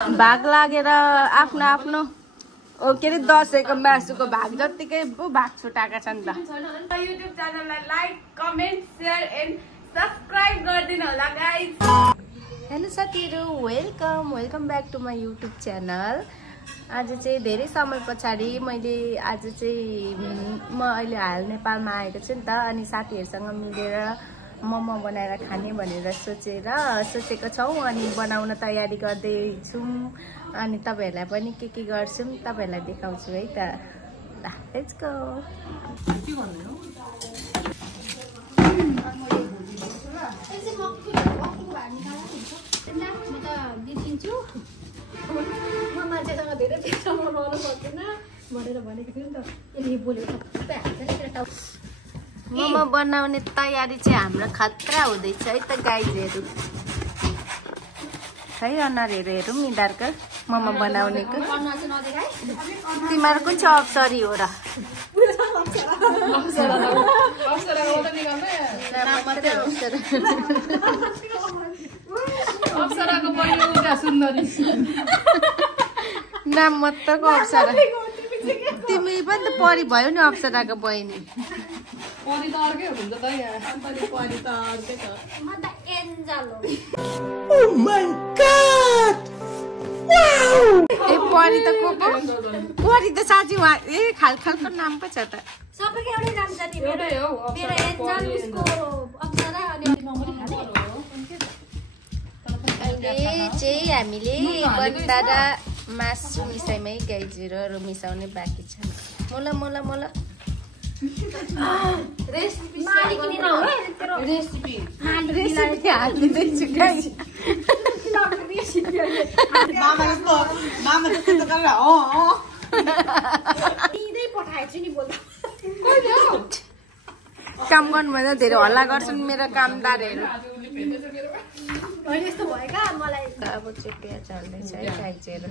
भाग लागेर आफ्नो आफ्नो के अरे दसैँको मासुको भाग जत्तिकै भाग छुटाएका छन् त। युट्युब च्यानललाई like comment share and subscribe गरिदिनु होला गाइज। हेलो साथीहरू, welcome back to my YouTube channel. आज चाहिँ धेरै समय पछाडि मैले आज चाहिँ म अहिले हाल नेपालमा आएको छु नि त, अनि साथीहरूसँग मिलेर मोमो बनाएर खाने भनेर सोचेको छौँ अनि बनाउन तयारी गर्दैछौँ। अनि तपाईँहरूलाई पनि के गर्छौँ तपाईँहरूलाई देखाउँछु है त। Let's go. मोमो बनाउने तयारी चाहिँ हाम्रो खतरा हुँदैछ है त गाइजहरू। है अनुहारहरू हेरौँ यिनीहरूको मोमो बनाउनेको। तिमीहरू कुन चाहिँ अप्सरी हो र? नाम मात्रको अप्सरा। तिमी पनि त परी भयो नि अप्सराको बहिनी। परी त अर्कै हुन्छ त यहाँ। परी त अर्कै छ। म त एन्जल हो। Oh my god! Wow! ए परी त को? परी त साँच्चै वा ए खालको नाम पो छ त। सबैको एउटै नाम छ नि। एउटै हो। मेरो एन्जल उसको अप्सरा अनि नम्बरी खाने। अहिले चाहिँ हामीले बन्दा र मासु मिसाइमै गाइजहरू मिसाउने बाँकी छ। मोला रेसिपी हालिदिँदैछु गाइस। काम गर्नु भन्दा धेरै हल्ला गर्छन् मेरो कामदारहरू। अब चाहिँ प्याज हाल्दैछ है गाइजहरू।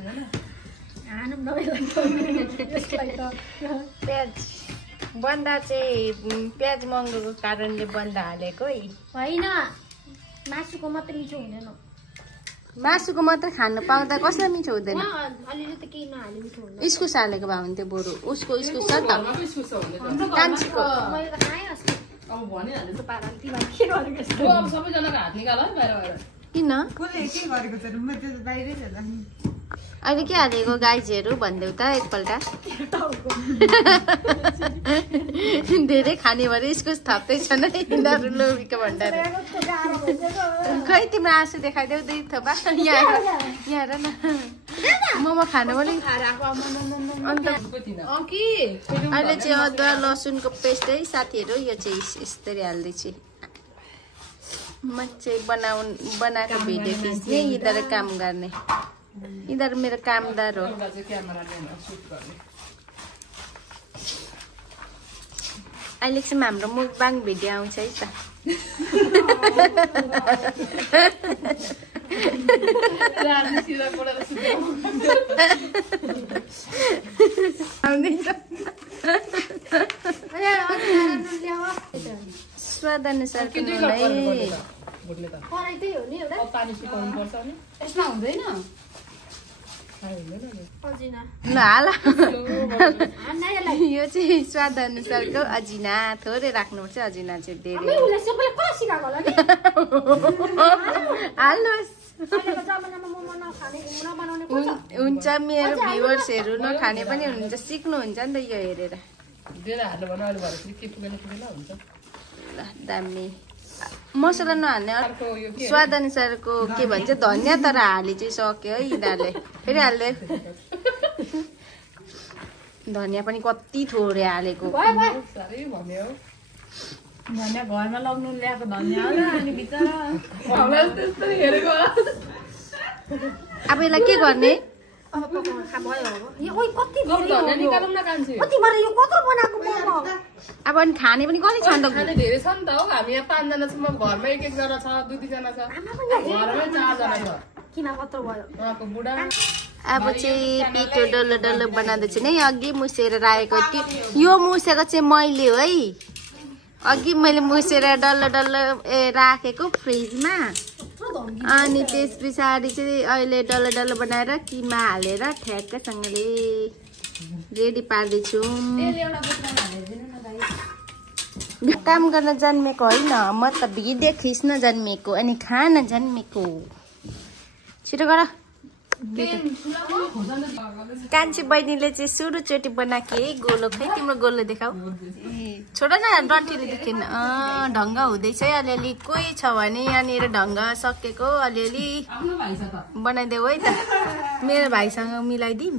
प्याज बन्दा चाहिँ प्याज महँगोको कारणले बन्दा हालेको है होइन। मासुको मात्रै मिठो हुँदैन। मासुको मात्रै खानु पाउँदा कसलाई मिठो हुँदैन? इस्कुस हालेको भए हुन्थ्यो बरु। उसको इस्कुस छ त कान्छीको। किन अहिले के हालेको गाइजहरू भनिदेऊ त एकपल्ट। धेरै खाने भएर इस्कुस थप्दैछन् है यिनीहरू लोभीको भण्डार। खै तिम्रो आँसु देखाइदेऊ दुई थोपा। यहाँ हेर न मोमो खानु पनि। अन्त अहिले चाहिँ अदुवा लसुनको पेस्ट है साथीहरू। यो चाहिँ यस्तरी हाल्दैछु। म चाहिँ बनाएको भिडियो खिच्ने, यिनीहरू काम गर्ने। यिनीहरू मेरो कामदार हो। अहिलेसम्म हाम्रो मुखबाङ भिडियो आउँछ है त। स्वाद अनुसारको यो चाहिँ स्वाद अनुसारको अजिना थोरै राख्नुपर्छ। अजिना चाहिँ धेरै हाल्नुहोस्। हुन्छ मेरो भ्युवर्सहरू नखाने पनि हुनुहुन्छ, सिक्नुहुन्छ नि त यो हेरेर। दामी मसला नहाल्ने स्वाद अनुसारको के भन्छ धनिया तर हाली चाहिँ सक्यो है यिनीहरूले। फेरि हाल्दै धनिया पनि कति थोरै हालेको। धनिया घरमा लग्नु ल्याएको धनिया अब यसलाई के गर्ने? अब अनि खाने पनि कति छ नि त? धेरै छ नि त हौ। हामी यहाँ 5 जना छौँ। घरमा 1-1 जना छ, 2-2 जना छ। घरमै 4 जना छ। किन कत्रो भयो बुढा। अब चाहिँ पिठो डल्लो बनाउँदैछु नि। अघि मुसेर राखेको थियो। यो मुसेको चाहिँ मैले हो है। अघि मैले मुसेर डल्लो राखेको फ्रिजमा। अनि त्यस पछाडि चाहिँ अहिले डल्लो डल्लो बनाएर किमा हालेर ठ्याक्कसँगले रेडी पार्दैछु। काम गर्न जन्मेको होइन, म त भिडियो खिच्न जन्मेको अनि खान जन्मेको। छिटो गर। कान्छी बहिनीले चाहिँ सुरुचोटि बनाके गोलो। खै तिम्रो गोलो देखाऊ। छोड न, डन्ठीले देखेन। ढङ्ग हुँदैछ है अलिअलि। कोही छ भने यहाँनिर ढङ्ग सकेको अलिअलि बनाइदेऊ है त। मेरो भाइसँग मिलाइदिउँ।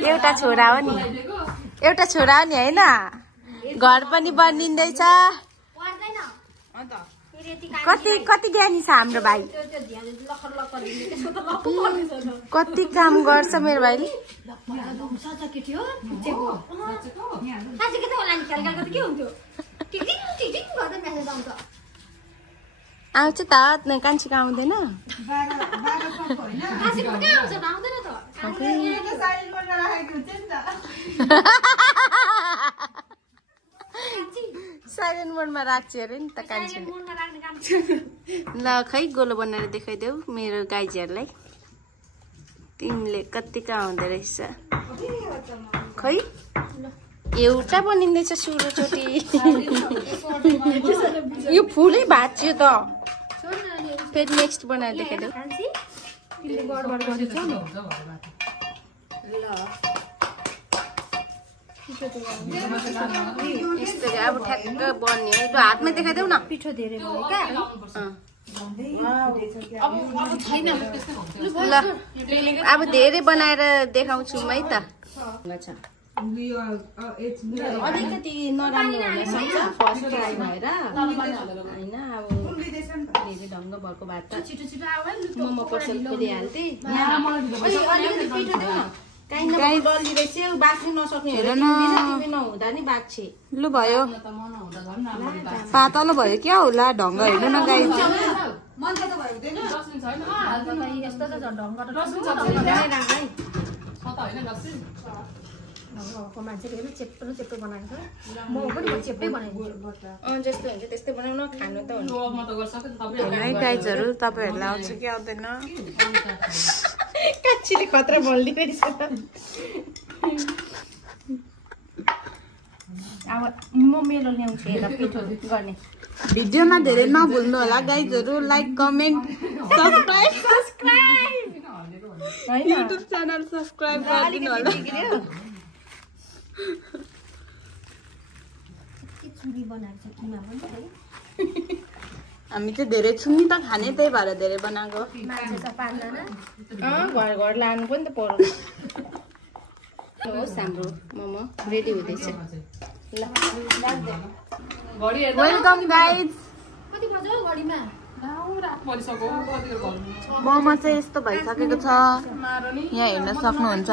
एउटा छोरा हो नि, एउटा छोरा हो नि होइन। घर पनि बनिँदैछ। कति कति ज्ञानी छ हाम्रो भाइ। कति काम गर्छ मेरो भाइले। आउँछ त कान्छीको आउँदैन। साइलेन्ट मोडमा राख्छ अरे नि त कान्छीले। ल खै गोलो बनाएर देखाइदेऊ मेरो गाइजहरूलाई। तिमीले कतिका हुँदो रहेछ। खै एउटा बनिँदैछ सुरुचोटि। यो फुलै भाँच्यो त। फेरि नेक्स्ट बनाएर देखाइदेऊ। यस्तो अब ठ्याक्क बन्यो। त्यो हातमा देखाइदेऊ न। पिठो धेरै भयो क्या। ल अब धेरै बनाएर देखाउँछु है त। अलिकति नराम्रो हुन सक्छ फर्स्ट ट्राई भएर होइन। अब धेरै ढङ्ग भएको भात त मोमो पसल खोलिहाल्थेँ। अलिकति पिठो देऊ न। लु भयो पातलो भयो क्या होला। ढङ्ग हेर्नु न गाई। जस्तो हुन्छ त्यस्तै बनाउन खानु त गाइजहरू। तपाईँहरूलाई आउँछ कि आउँदैन। कान्छीले खतरा बोलिरहेछ। अब म मेरो ल्याउँछु हेर पिठो गर्ने। भिडियोमा धेरै नभुल्नु होला गाइजहरू। Like comment subscribe YouTube channel subscribe गरिदिनु होला। हामी चाहिँ धेरै छुङ्गी त खाने, त्यही भएर धेरै बनाएको। घर घर लानु पनि त पर्यो। होस् हाम्रो मोमो रेडी हुँदैछ। Welcome guys. मोमो चाहिँ यस्तो भइसकेको छ। यहाँ हेर्न सक्नुहुन्छ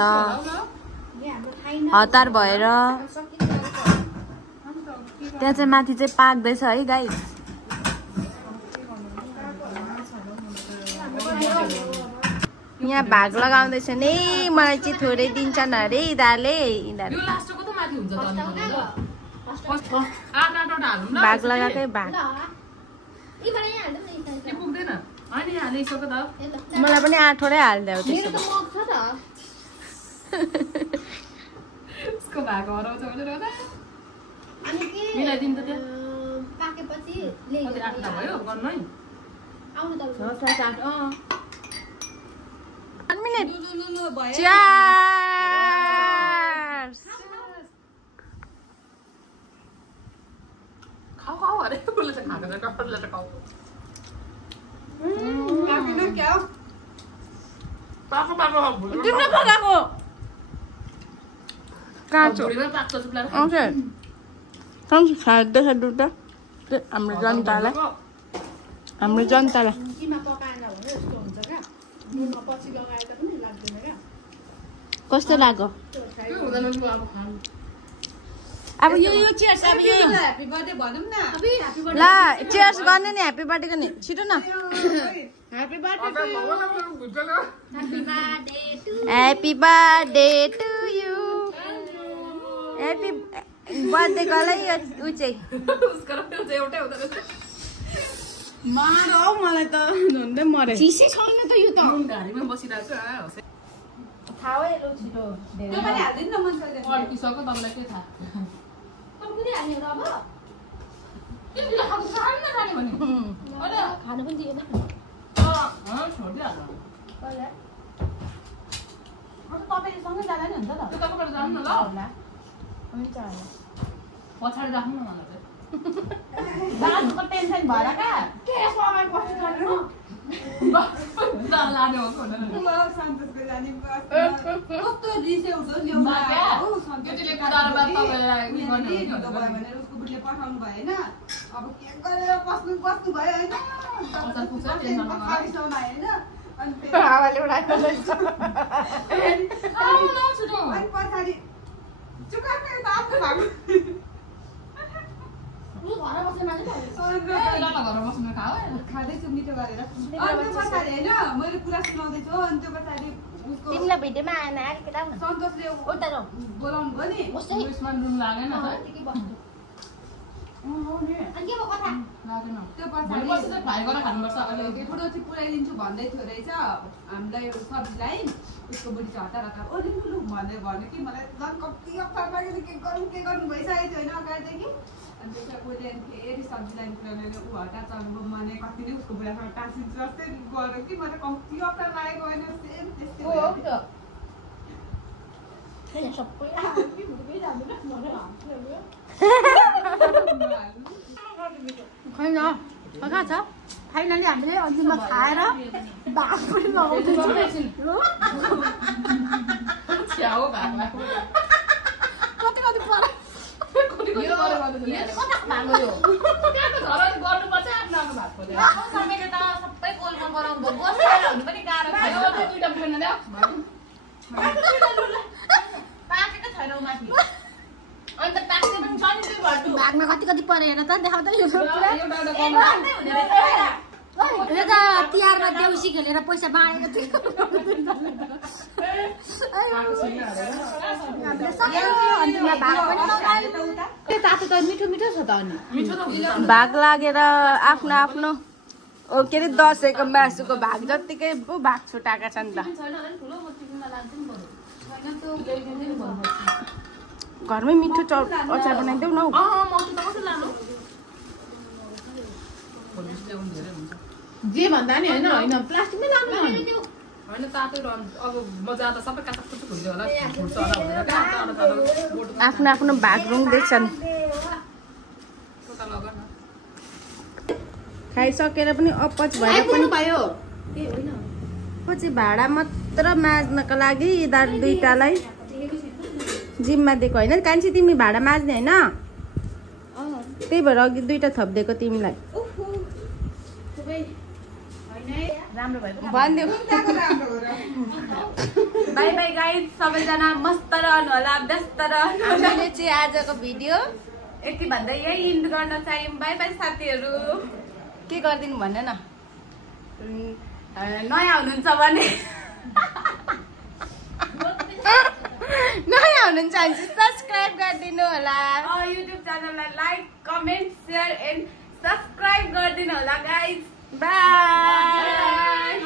हतार भएर। त्यहाँ चाहिँ माथि चाहिँ पाक्दैछ है गाइज। यहाँ भाग लगाउँदैछ नि। मलाई चाहिँ थोरै दिन्छन् अरे यिनीहरूले। भाग लगाएकै भाग। मलाई पनि 8वटै हालिदेऊ त्यसो। हाम्रो जनतालाई कस्तो लाग्यो? अब यो चियर्स। अब यो ह्यापी बर्थडे भनौँ न। ल चियर्स गर्ने नि ह्यापी बर्थडेको नि। छिटो न। Happy birthday to you. Happy birthday गर्लै उ चाहिँ मार हौ मलाई त झन्डै मरे चिसै छैन त यो त घारीमा बसिरहेको छु थाहै लु छिटो त्यो पनि हाल्दिन न मन छैन अड्किसक्यो तपाईँलाई के थाहा कुनै हाल्ने र अब के दिला खानु खानु न जाने भने अरे खानु पनि दिएन छोडिदिइहाल्नु कहिले अब तपाईले सँगै जाँदा नि हुन्छ त त्यो तपाईँबाट जानु न ल हुन्छ होला पछाडि राख्नु न मलाई चाहिँ बालको टेन्सन भएर का के सँगै बस्नु जानु लाने हो कि हुँदैन सन्तोषको जाने कस्तो रिसै उठ्छ ल्याउनु केटीले कुदाएर बात तपाईँलाई उयो गर्ने हो कि भनेर उसको बुढीले पठाउनु भयो होइन अब के गरेर बस्नु भयो होइन हावाले उडाएको अनि पछाडि चुकाएको त आफ्नो भएको घरमा बस्ने मान्छे घरमा बस्नु खाऊ खाँदैछु मिठो गरेर अनि त्यो पछाडि होइन मैले कुरा सुनाउँदैछु अनि त्यो पछाडि उसको तिमीलाई भिडियोमा आएन अलिकति आउन सन्तोषले उता जाऊ बोलाउनु भयो नि उयसमा रुम लागेन त के बस्नु अनि के भयो कथा लागेन त्यो भोलि पछाडि पर्सि चाहिँ फ्राई गरेर खानुपर्छ अलिअलि बुढो चाहिँ पुऱ्याइदिन्छु भन्दै थियो रहेछ हामीलाई सब्जीलाई उसको बुढी चाहिँ हतार हतार ओ लिनु भन्दै भन्यो कि मलाई झन् कति अप्ठ्यारो लाग्यो के गर्नु भइसकेको थियो होइन अगाडिदेखि अनि त्यसमा कोहीले फेरि सब्जी लाइन पुऱ्याउनु ऊ हतार चल्नु मैले कति नै उसको बुढासँग टाँसिन्छ जस्तै गऱ्यो कि मलाई कति अप्ठ्यारो लागेको होइन सेम त्यस्तै हो त सबै खै न कहाँ छ फाइनली हामीले अन्तिममा खाएर भाग पनि लगाउँदैछौँ छ्याउ भागलाई कति कति पर्यो कता भागो यो त्यहाँको झरन गर्नुपर्छ आफ्नो आफ्नो भाग खोजेर तपाईँले त सबै गोलमा गराउनु भयो बसेर हुनु पनि गाह्रो यो भयो त दुईटा पुगेन ल्याऊ पाकेको छैन माथि अन्त प्याक्से पनि छ नि त्यो भट्टु भागमा कति कति पऱ्यो हेर त देखाउँदै यो एउटा यो त तिहारमा देउसी खेलेर पैसा बाँडेको थियो अन्तिममा भाग पनि लगायो त्यो तातो त मिठो मिठो छ त अनि भाग लागेर आफ्नो आफ्नो के अरे दसैँको मासुको भाग जत्तिकै भाग छुटाएका छन् त घरमै मिठो अचार बनाइदेऊ न हौ जे भन्दा नि होइन होइन प्लास्टिकमै लानु होइन तातो अब मजा त सबै काँचो कुचो हुन्थ्यो होला फुट्छ होला भनेर आफ्नो आफ्नो भाग रुङ्दैछन् खाइसकेर पनि अपच भएर पनि भयो पछि भाडा मात्र माझ्नको लागि यिनीहरू दुईटालाई जिम्मा दिएको होइन कान्छी तिमी भाडा माझ्ने होइन त्यही भएर अघि दुईटा थपिदिएको तिमीलाई राम्रो भयो भनिदेऊ बाई बाई गाइज सबैजना मस्त रहनु होला व्यस्त रहनु होला चाहिँ आजको भिडियो यति भन्दा यही इन्ड गर्न चाह्यौँ बाई बाई साथीहरू के गरिदिनु भन न नयाँ हुनुहुन्छ भने नयाँ हुनुहुन्छ भने सब्सक्राइब गरिदिनु होला युट्युब च्यानललाई like comment share and subscribe गरिदिनु होला गाइज बाई